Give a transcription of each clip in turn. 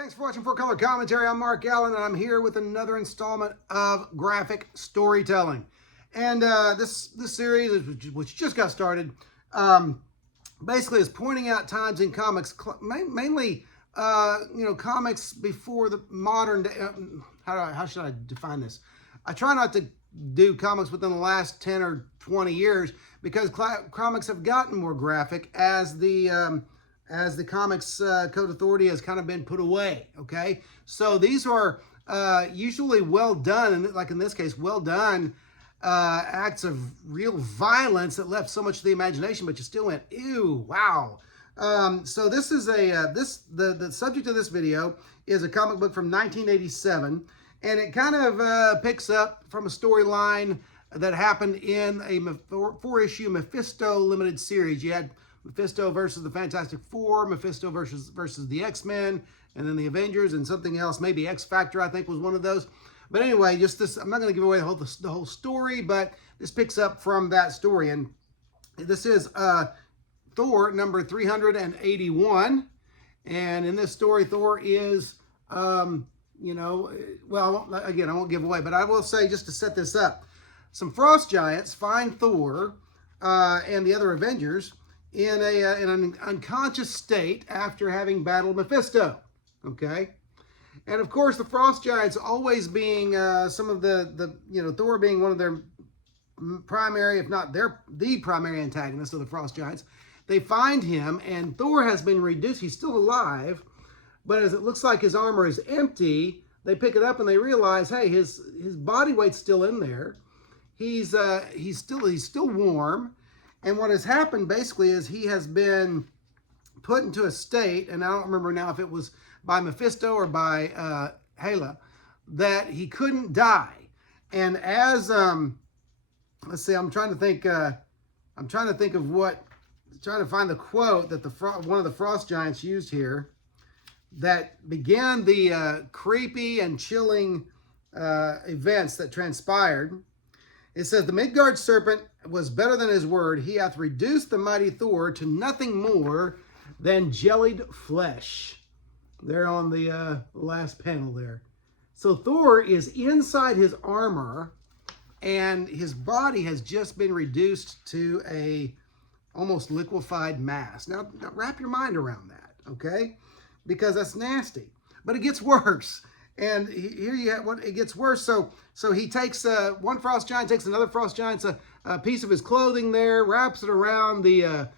Thanks for watching 4Color Commentary. I'm Mark Allen, and I'm here with another installment of graphic storytelling. And this series, which just got started, basically is pointing out times in comics, mainly comics before the modern day. How should I define this? I try not to do comics within the last 10 or 20 years because comics have gotten more graphic as the Comics Code Authority has kind of been put away, okay? So these are usually well done, and like in this case, well done acts of real violence that left so much to the imagination, but you still went, ew, wow. So this is the subject of this video is a comic book from 1987, and it kind of picks up from a storyline that happened in a four-issue Mephisto limited series. You had Mephisto versus the Fantastic Four, Mephisto versus the X-Men, and then the Avengers, and something else. Maybe X-Factor, I think, was one of those. But anyway, just this. I'm not going to give away the whole story, but this picks up from that story, and this is Thor number 381. And in this story, Thor is, well, again, I won't give away, but I will say, just to set this up, some frost giants find Thor and the other Avengers in an unconscious state after having battled Mephisto, okay? And of course, the frost giants always being some of Thor being one of their primary, if not the primary antagonist of the frost giants. They find him, and Thor has been reduced. He's still alive, but as it looks like his armor is empty, they pick it up and they realize, hey, his body weight's still in there. He's still warm. And what has happened basically is he has been put into a state, and I don't remember now if it was by Mephisto or by Hela, that he couldn't die. And as let's see, I'm trying to find the quote that one of the frost giants used here that began the creepy and chilling events that transpired. It says, "The Midgard serpent was better than his word. He hath reduced the mighty Thor to nothing more than jellied flesh." There on the last panel there. So Thor is inside his armor, and his body has just been reduced to a almost liquefied mass. Now wrap your mind around that, okay? Because that's nasty. But it gets worse. And here you have it gets worse. So he takes one frost giant, takes another frost giant's a piece of his clothing there, wraps it around the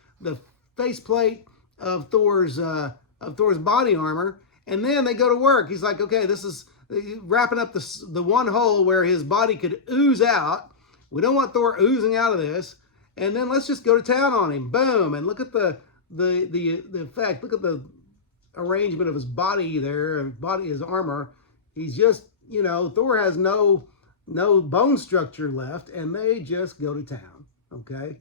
faceplate of Thor's body armor, and then they go to work. He's like, okay, this is wrapping up the one hole where his body could ooze out. We don't want Thor oozing out of this, and then let's just go to town on him. Boom! And look at the effect. Look at the arrangement of his body there, his armor. He's just, Thor has no bone structure left, and they just go to town, okay?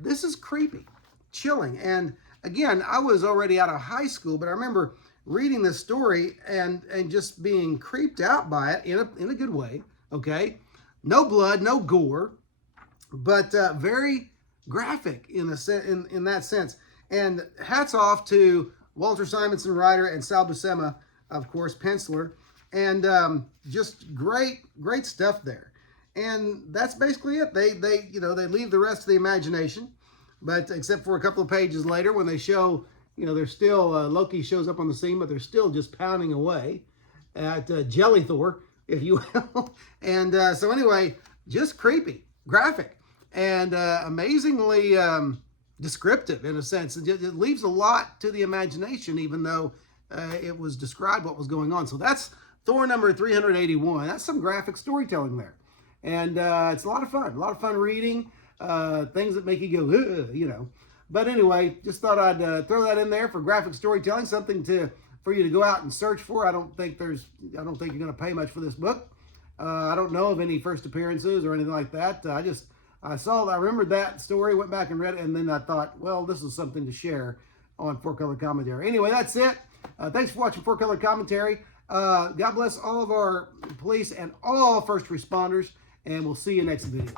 This is creepy, chilling. And again, I was already out of high school, but I remember reading this story and just being creeped out by it in a good way, okay? No blood, no gore, but very graphic in that sense. And hats off to Walter Simonson, writer, and Sal Buscema, of course, penciler. And just great stuff there. And that's basically it. They leave the rest to the imagination, but except for a couple of pages later when they show, they're still, Loki shows up on the scene, but they're still just pounding away at Jelly Thor, if you will. And so anyway, just creepy, graphic, and amazingly descriptive in a sense. It leaves a lot to the imagination, even though it was described what was going on. So that's Thor number 381. That's some graphic storytelling there. And it's a lot of fun reading, things that make you go, But anyway, just thought I'd throw that in there for graphic storytelling, something for you to go out and search for. I don't think you're going to pay much for this book. I don't know of any first appearances or anything like that. I remembered that story, went back and read it, and then I thought, well, this is something to share on 4Color Commentary. Anyway, that's it. Thanks for watching 4Color Commentary. God bless all of our police and all first responders, and we'll see you next video.